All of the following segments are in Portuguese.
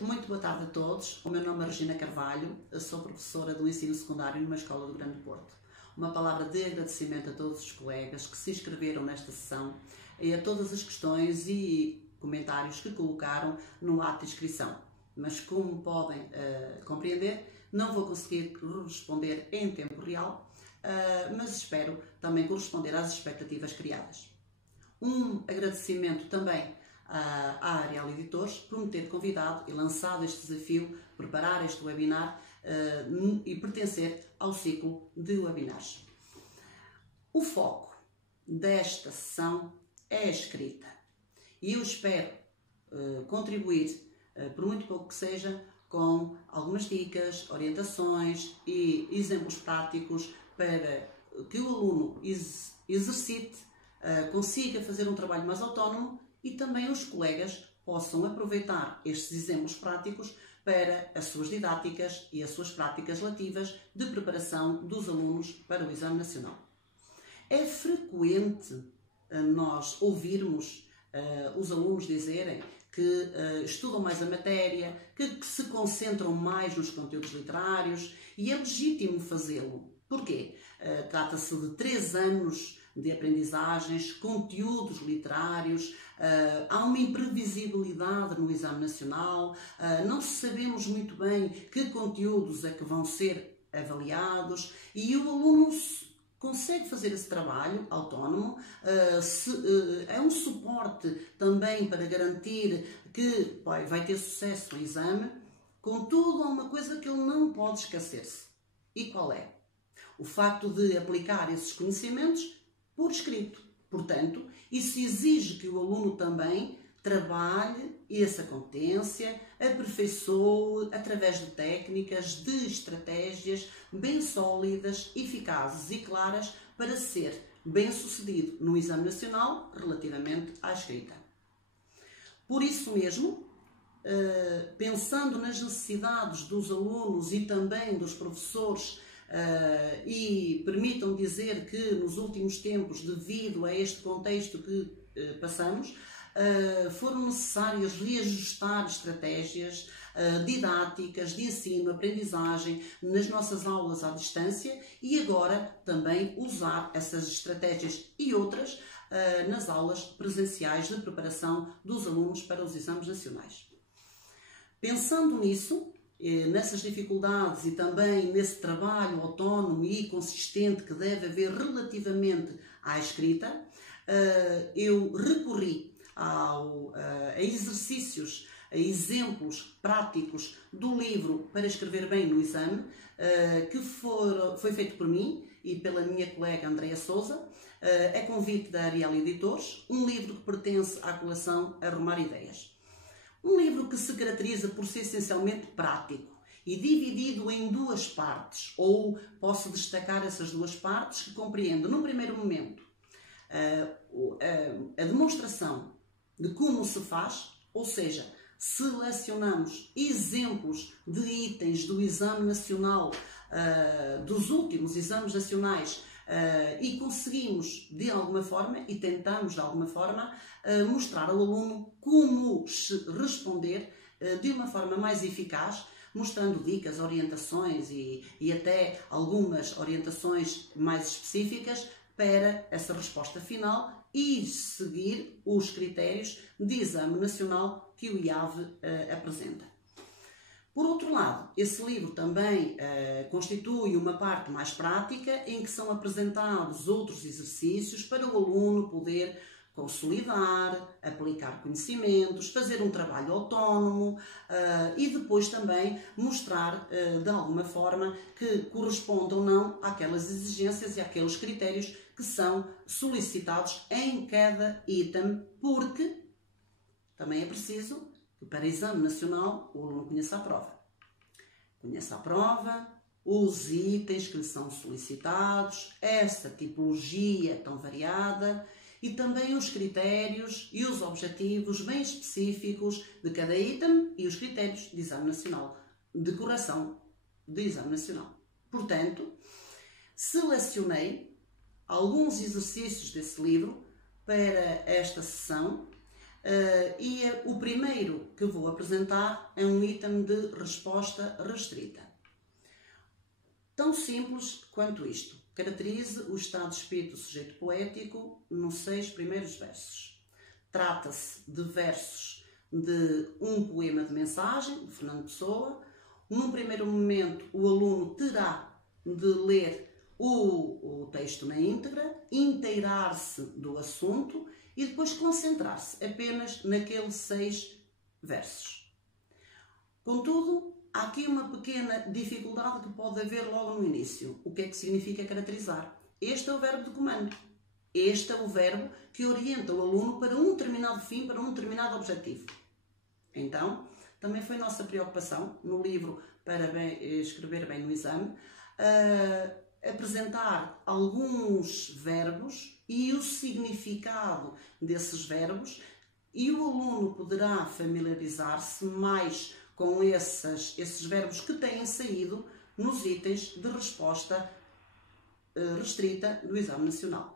Muito boa tarde a todos. O meu nome é Regina Carvalho, eu sou professora do ensino secundário numa escola do Grande Porto. Uma palavra de agradecimento a todos os colegas que se inscreveram nesta sessão e a todas as questões e comentários que colocaram no ato de inscrição. Mas como podem compreender, não vou conseguir responder em tempo real, mas espero também corresponder às expectativas criadas. Um agradecimento também à Arial Editores por me ter convidado e lançado este desafio, preparar este webinar e pertencer ao ciclo de webinars. O foco desta sessão é a escrita e eu espero contribuir, por muito pouco que seja, com algumas dicas, orientações e exemplos práticos para que o aluno exercite, consiga fazer um trabalho mais autónomo e também os colegas possam aproveitar estes exemplos práticos para as suas didáticas e as suas práticas relativas de preparação dos alunos para o Exame Nacional. É frequente nós ouvirmos os alunos dizerem que estudam mais a matéria, que se concentram mais nos conteúdos literários e é legítimo fazê-lo. Porquê? Trata-se de 3 anos de aprendizagens, conteúdos literários, há uma imprevisibilidade no Exame Nacional, não sabemos muito bem que conteúdos é que vão ser avaliados e o aluno consegue fazer esse trabalho autónomo, é um suporte também para garantir que vai ter sucesso no exame. Contudo, há uma coisa que ele não pode esquecer-se. E qual é? O facto de aplicar esses conhecimentos por escrito. Portanto, isso exige que o aluno também trabalhe essa competência, aperfeiçoe através de técnicas, de estratégias bem sólidas, eficazes e claras para ser bem-sucedido no Exame Nacional relativamente à escrita. Por isso mesmo, pensando nas necessidades dos alunos e também dos professores, e permitam dizer que nos últimos tempos, devido a este contexto que passamos, foram necessárias reajustar estratégias didáticas de ensino, aprendizagem nas nossas aulas à distância e agora também usar essas estratégias e outras nas aulas presenciais de preparação dos alunos para os exames nacionais. Pensando nisso, nessas dificuldades e também nesse trabalho autónomo e consistente que deve haver relativamente à escrita, eu recorri a exercícios, a exemplos práticos do livro Para Escrever Bem no Exame, que foi feito por mim e pela minha colega Andreia Souza, a convite da Arial Editores, um livro que pertence à coleção Arrumar Ideias. Um livro que se caracteriza por ser essencialmente prático e dividido em 2 partes, ou posso destacar essas 2 partes que compreendem, num primeiro momento, a demonstração de como se faz, ou seja, selecionamos exemplos de itens do Exame Nacional, dos últimos exames nacionais, e conseguimos de alguma forma e tentamos de alguma forma mostrar ao aluno como responder de uma forma mais eficaz, mostrando dicas, orientações e até algumas orientações mais específicas para essa resposta final e seguir os critérios de exame nacional que o IAV apresenta. Por outro lado, esse livro também constitui uma parte mais prática em que são apresentados outros exercícios para o aluno poder consolidar, aplicar conhecimentos, fazer um trabalho autónomo e depois também mostrar de alguma forma que corresponde ou não àquelas exigências e àqueles critérios que são solicitados em cada item, porque também é preciso que para exame nacional o aluno conheça a prova. Conheça a prova, os itens que lhe são solicitados, essa tipologia tão variada e também os critérios e os objetivos bem específicos de cada item e os critérios de exame nacional, de correção de exame nacional. Portanto, selecionei alguns exercícios desse livro para esta sessão O primeiro que vou apresentar é um item de resposta restrita. Tão simples quanto isto. Caracterize o estado de espírito do sujeito poético nos 6 primeiros versos. Trata-se de versos de um poema de mensagem, de Fernando Pessoa. Num primeiro momento, o aluno terá de ler o texto na íntegra, inteirar-se do assunto e depois concentrar-se apenas naqueles 6 versos. Contudo, há aqui uma pequena dificuldade que pode haver logo no início. O que é que significa caracterizar? Este é o verbo de comando. Este é o verbo que orienta o aluno para um determinado fim, para um determinado objetivo. Então, também foi nossa preocupação no livro para escrever bem no exame, apresentar alguns verbos e o significado desses verbos, e o aluno poderá familiarizar-se mais com esses verbos que têm saído nos itens de resposta restrita do Exame Nacional.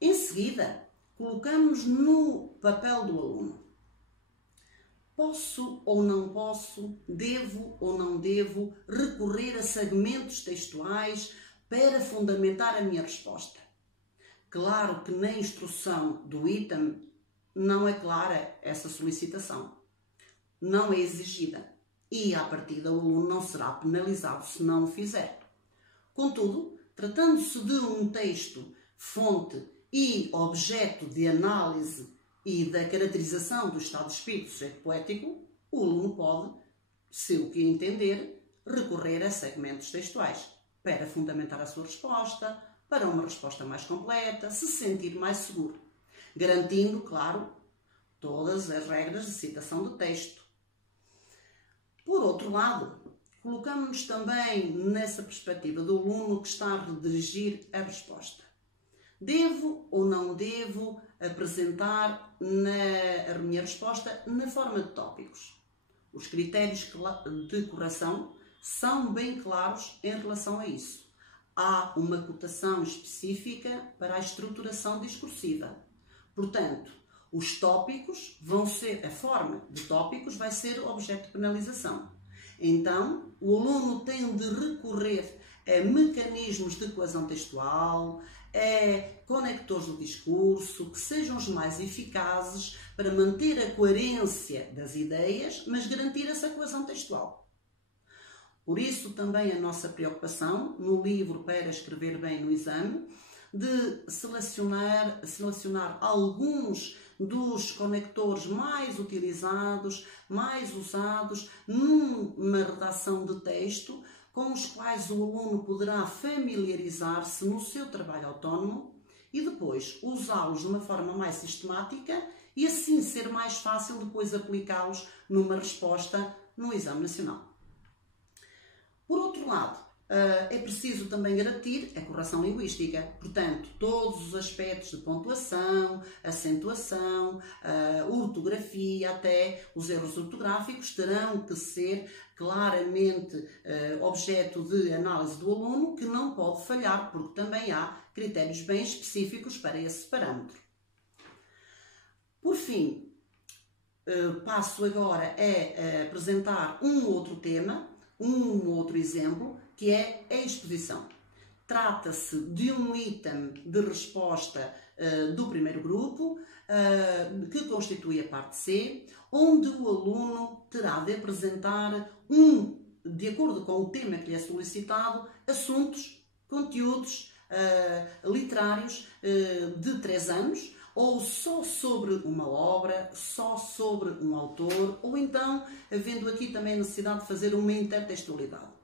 Em seguida, colocamos no papel do aluno. Posso ou não posso, devo ou não devo recorrer a segmentos textuais para fundamentar a minha resposta? Claro que na instrução do item não é clara essa solicitação. Não é exigida e, à partida, o aluno não será penalizado se não o fizer. Contudo, tratando-se de um texto, fonte e objeto de análise e da caracterização do estado de espírito do sujeito poético, o aluno pode, se o que entender, recorrer a segmentos textuais para fundamentar a sua resposta, para uma resposta mais completa, se sentir mais seguro, garantindo, claro, todas as regras de citação do texto. Por outro lado, colocamos-nos também nessa perspectiva do aluno que está a redigir a resposta. Devo ou não devo apresentar a minha resposta na forma de tópicos? Os critérios de correção são bem claros em relação a isso. Há uma cotação específica para a estruturação discursiva. Portanto, os tópicos a forma de tópicos vai ser objeto de penalização. Então, o aluno tem de recorrer a mecanismos de coesão textual, conectores do discurso, que sejam os mais eficazes para manter a coerência das ideias, mas garantir essa coesão textual. Por isso também a nossa preocupação no livro para escrever bem no exame, de selecionar alguns dos conectores mais utilizados, mais usados numa redação de texto, com os quais o aluno poderá familiarizar-se no seu trabalho autónomo e depois usá-los de uma forma mais sistemática e assim ser mais fácil depois aplicá-los numa resposta no Exame Nacional. Por outro lado, é preciso também garantir a correção linguística. Portanto, todos os aspectos de pontuação, acentuação, ortografia, até os erros ortográficos terão que ser claramente objeto de análise do aluno, que não pode falhar, porque também há critérios bem específicos para esse parâmetro. Por fim, passo agora a apresentar um outro tema, um outro exemplo, que é a exposição. Trata-se de um item de resposta do primeiro grupo, que constitui a parte C, onde o aluno terá de apresentar de acordo com o tema que lhe é solicitado, assuntos, conteúdos literários de 3 anos, ou só sobre uma obra, só sobre um autor, ou então havendo aqui também a necessidade de fazer uma intertextualidade.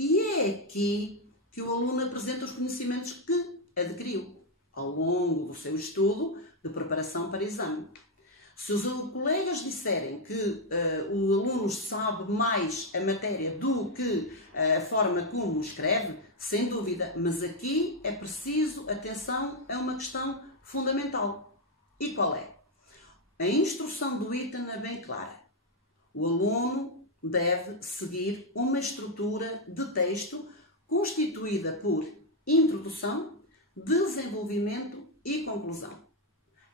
E é aqui que o aluno apresenta os conhecimentos que adquiriu ao longo do seu estudo de preparação para exame. Se os colegas disserem que o aluno sabe mais a matéria do que a forma como escreve, sem dúvida, mas aqui é preciso atenção a uma questão fundamental. E qual é? A instrução do item é bem clara. O aluno deve seguir uma estrutura de texto constituída por introdução, desenvolvimento e conclusão.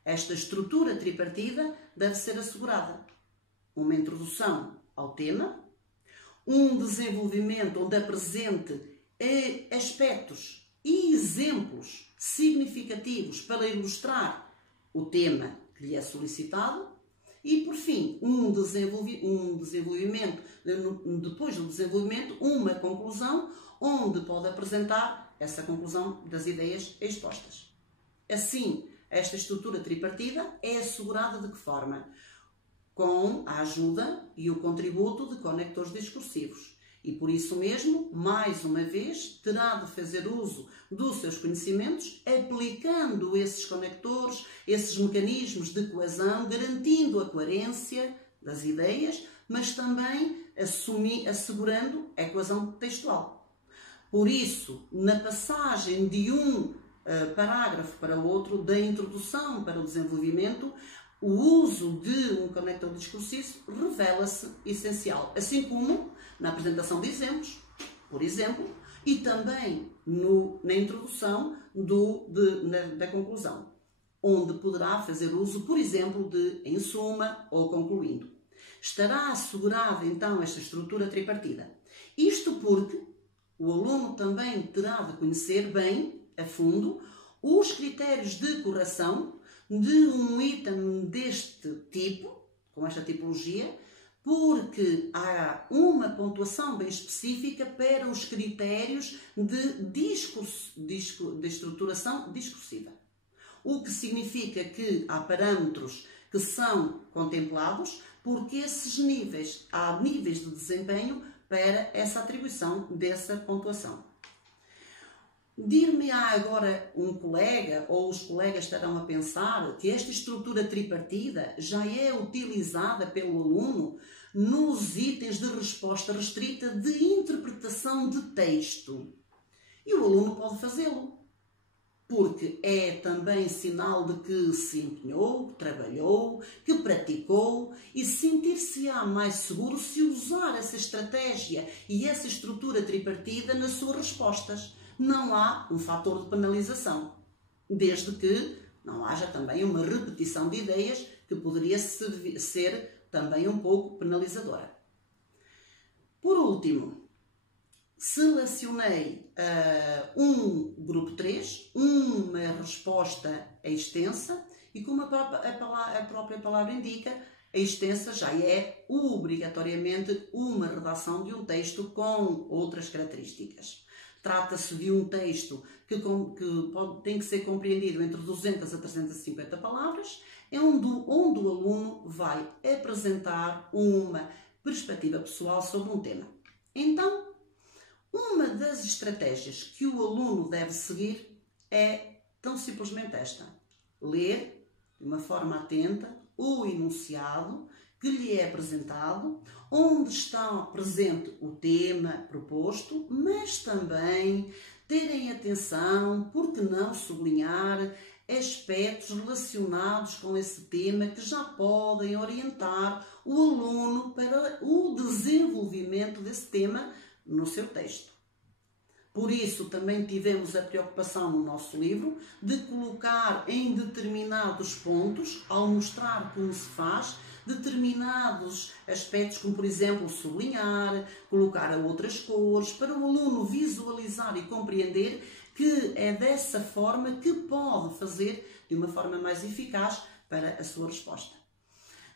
esta estrutura tripartida deve ser assegurada. Uma introdução ao tema, um desenvolvimento onde apresente aspectos e exemplos significativos para ilustrar o tema que lhe é solicitado e, por fim, um desenvolvimento, depois do desenvolvimento, uma conclusão onde pode apresentar essa conclusão das ideias expostas. Assim, esta estrutura tripartida é assegurada de que forma? Com a ajuda e o contributo de conectores discursivos. E por isso mesmo, mais uma vez, terá de fazer uso dos seus conhecimentos, aplicando esses conectores, esses mecanismos de coesão, garantindo a coerência das ideias, mas também assegurando a coesão textual. Por isso, na passagem de um parágrafo para o outro, da introdução para o desenvolvimento, o uso de um conector discursivo revela-se essencial, assim como na apresentação de exemplos, por exemplo, e também na introdução da conclusão, onde poderá fazer uso, por exemplo, de em suma ou concluindo. Estará assegurada então esta estrutura tripartida. Isto porque o aluno também terá de conhecer bem, a fundo, os critérios de correção de um item deste tipo, com esta tipologia, porque há uma pontuação bem específica para os critérios de estruturação discursiva. O que significa que há parâmetros que são contemplados porque há níveis de desempenho para essa atribuição dessa pontuação. Dir-me-á agora um colega, ou os colegas estarão a pensar, que esta estrutura tripartida já é utilizada pelo aluno nos itens de resposta restrita de interpretação de texto. E o aluno pode fazê-lo, porque é também sinal de que se empenhou, que trabalhou, que praticou e sentir-se-á mais seguro se usar essa estratégia e essa estrutura tripartida nas suas respostas. Não há um fator de penalização, desde que não haja também uma repetição de ideias que poderia ser também um pouco penalizadora. Por último, selecionei um grupo 3, uma resposta extensa e como a própria palavra indica, a extensa já é obrigatoriamente uma redação de um texto com outras características. Trata-se de um texto que tem que ser compreendido entre 200 a 350 palavras, onde o aluno vai apresentar uma perspectiva pessoal sobre um tema. Então, uma das estratégias que o aluno deve seguir é tão simplesmente esta: ler de uma forma atenta o enunciado que lhe é apresentado, onde está presente o tema proposto, mas também terem atenção, por que não sublinhar aspectos relacionados com esse tema que já podem orientar o aluno para o desenvolvimento desse tema no seu texto. Por isso, também tivemos a preocupação no nosso livro de colocar em determinados pontos, ao mostrar como se faz, determinados aspectos, como por exemplo sublinhar, colocar a outras cores, para o aluno visualizar e compreender que é dessa forma que pode fazer de uma forma mais eficaz para a sua resposta.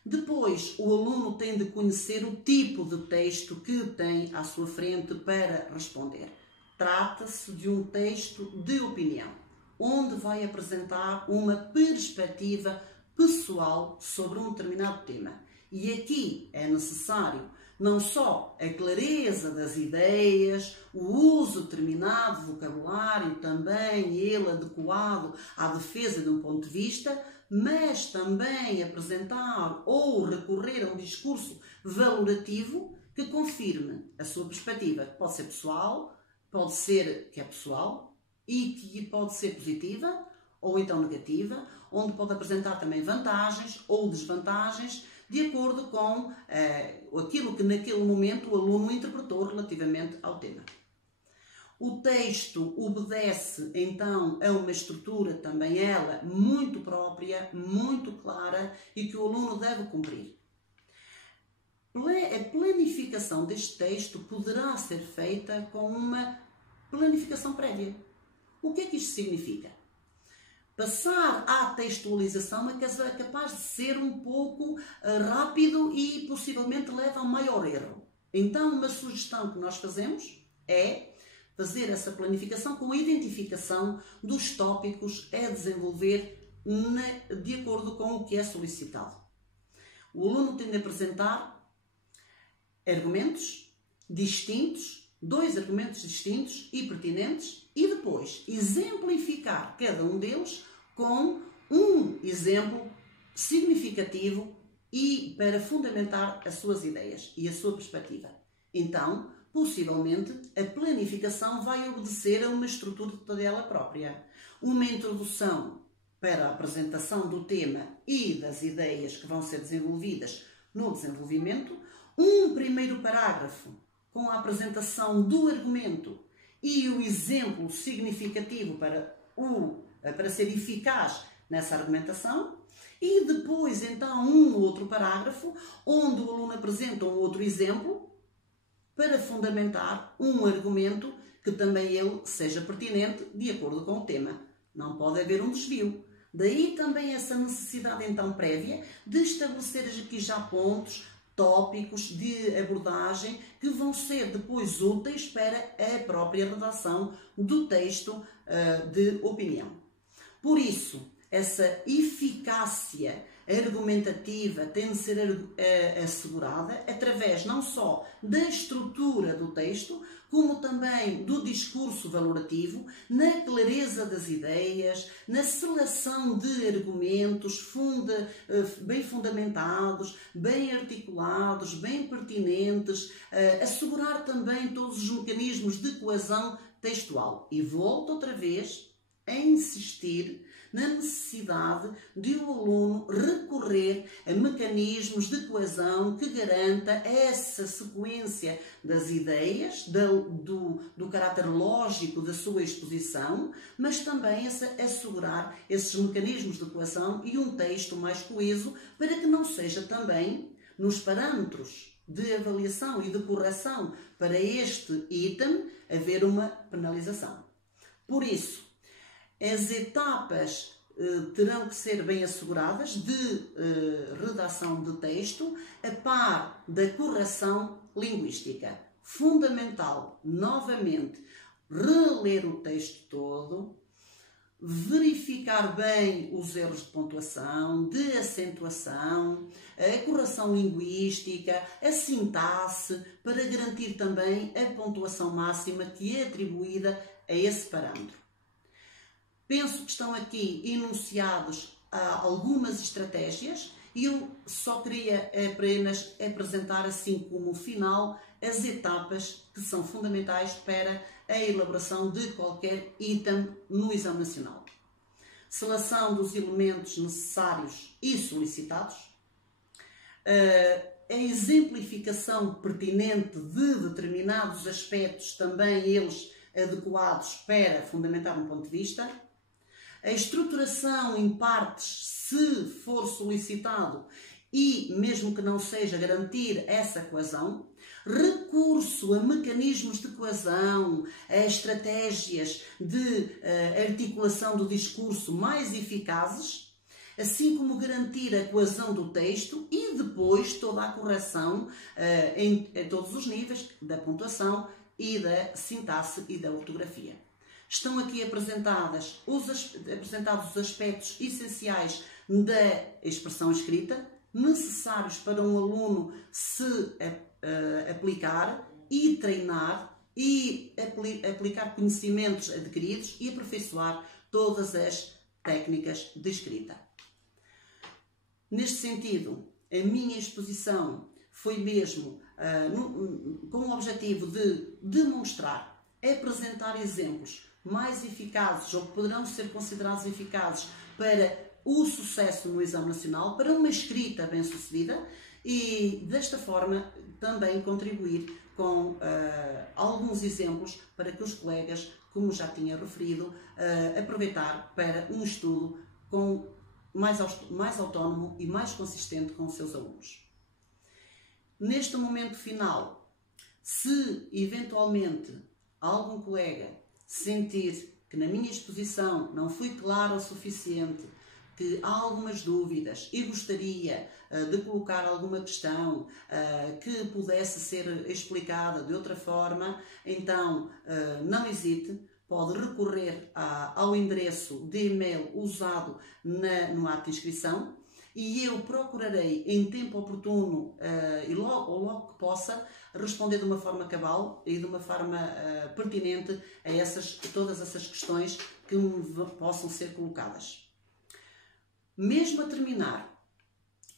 Depois, o aluno tem de conhecer o tipo de texto que tem à sua frente para responder. Trata-se de um texto de opinião, onde vai apresentar uma perspectiva pessoal sobre um determinado tema. E aqui é necessário não só a clareza das ideias, o uso determinado de vocabulário, também ele adequado à defesa de um ponto de vista, mas também apresentar ou recorrer a um discurso valorativo que confirme a sua perspectiva, que pode ser pessoal, pode ser que é pessoal e que pode ser positiva ou então negativa, onde pode apresentar também vantagens ou desvantagens de acordo com aquilo que naquele momento o aluno interpretou relativamente ao tema. O texto obedece então a uma estrutura também ela muito própria, muito clara e que o aluno deve cumprir. A planificação deste texto poderá ser feita com uma planificação prévia. O que é que isto significa? Passar à textualização é capaz de ser um pouco rápido e possivelmente leva a um maior erro. Então, uma sugestão que nós fazemos é fazer essa planificação com a identificação dos tópicos a desenvolver de acordo com o que é solicitado. O aluno tem de apresentar argumentos distintos, 2 argumentos distintos e pertinentes, e depois exemplificar cada um deles com um exemplo significativo e para fundamentar as suas ideias e a sua perspectiva. Então, possivelmente, a planificação vai obedecer a uma estrutura dela própria. Uma introdução para a apresentação do tema e das ideias que vão ser desenvolvidas no desenvolvimento, um primeiro parágrafo com a apresentação do argumento e o exemplo significativo para ser eficaz nessa argumentação, e depois, então, um outro parágrafo onde o aluno apresenta um outro exemplo para fundamentar um argumento que também ele seja pertinente de acordo com o tema. Não pode haver um desvio. Daí também essa necessidade então prévia de estabelecer aqui já pontos, tópicos de abordagem que vão ser depois úteis para a própria redação do texto de opinião. Por isso, essa eficácia argumentativa tem de ser assegurada através não só da estrutura do texto, como também do discurso valorativo, na clareza das ideias, na seleção de argumentos bem fundamentados, bem articulados, bem pertinentes, assegurar também todos os mecanismos de coesão textual. E volto outra vez a insistir na necessidade de o aluno recorrer a mecanismos de coesão que garanta essa sequência das ideias, do caráter lógico da sua exposição, mas também assegurar esses mecanismos de coesão e um texto mais coeso para que não seja também nos parâmetros de avaliação e de correção para este item haver uma penalização. Por isso, as etapas terão que ser bem asseguradas de redação de texto a par da correção linguística. Fundamental, novamente, reler o texto todo, verificar bem os erros de pontuação, de acentuação, a correção linguística, a sintaxe, para garantir também a pontuação máxima que é atribuída a esse parâmetro. Penso que estão aqui enunciados algumas estratégias e eu só queria apenas apresentar assim como final as etapas que são fundamentais para a elaboração de qualquer item no Exame Nacional. Seleção dos elementos necessários e solicitados, a exemplificação pertinente de determinados aspectos, também eles adequados para fundamentar um ponto de vista, a estruturação em partes, se for solicitado, e mesmo que não seja, garantir essa coesão, recurso a mecanismos de coesão, a estratégias de articulação do discurso mais eficazes, assim como garantir a coesão do texto e depois toda a correção em todos os níveis da pontuação e da sintaxe e da ortografia. Estão aqui apresentados os aspectos essenciais da expressão escrita, necessários para um aluno se aplicar e treinar e aplicar conhecimentos adquiridos e aperfeiçoar todas as técnicas de escrita. Neste sentido, a minha exposição foi mesmo com o objetivo de demonstrar, apresentar exemplos mais eficazes ou que poderão ser considerados eficazes para o sucesso no Exame Nacional, para uma escrita bem-sucedida e, desta forma, também contribuir com alguns exemplos para que os colegas, como já tinha referido, aproveitar para um estudo mais autónomo e mais consistente com os seus alunos. Neste momento final, se eventualmente algum colega sentir que na minha exposição não fui clara o suficiente, que há algumas dúvidas e gostaria de colocar alguma questão que pudesse ser explicada de outra forma, então não hesite, pode recorrer ao endereço de e-mail usado no ato de inscrição e eu procurarei em tempo oportuno e logo que possa responder de uma forma cabal e de uma forma pertinente a todas essas questões que possam ser colocadas. Mesmo a terminar,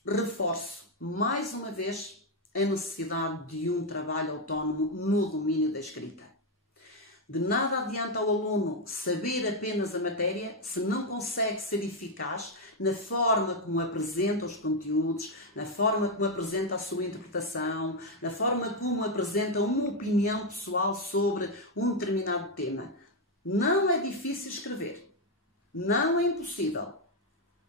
reforço mais uma vez a necessidade de um trabalho autónomo no domínio da escrita. De nada adianta ao aluno saber apenas a matéria se não consegue ser eficaz na forma como apresenta os conteúdos, na forma como apresenta a sua interpretação, na forma como apresenta uma opinião pessoal sobre um determinado tema. Não é difícil escrever, não é impossível.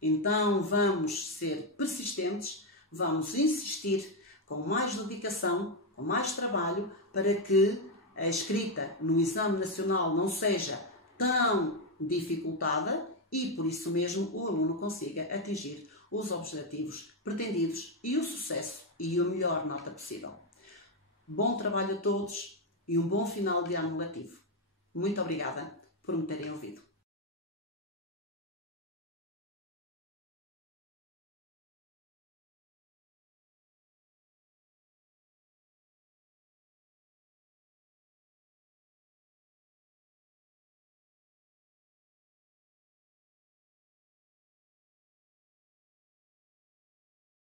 Então vamos ser persistentes, vamos insistir com mais dedicação, com mais trabalho, para que a escrita no Exame Nacional não seja tão dificultada e por isso mesmo o aluno consiga atingir os objetivos pretendidos e o sucesso e a melhor nota possível. Bom trabalho a todos e um bom final de ano letivo. Muito obrigada por me terem ouvido.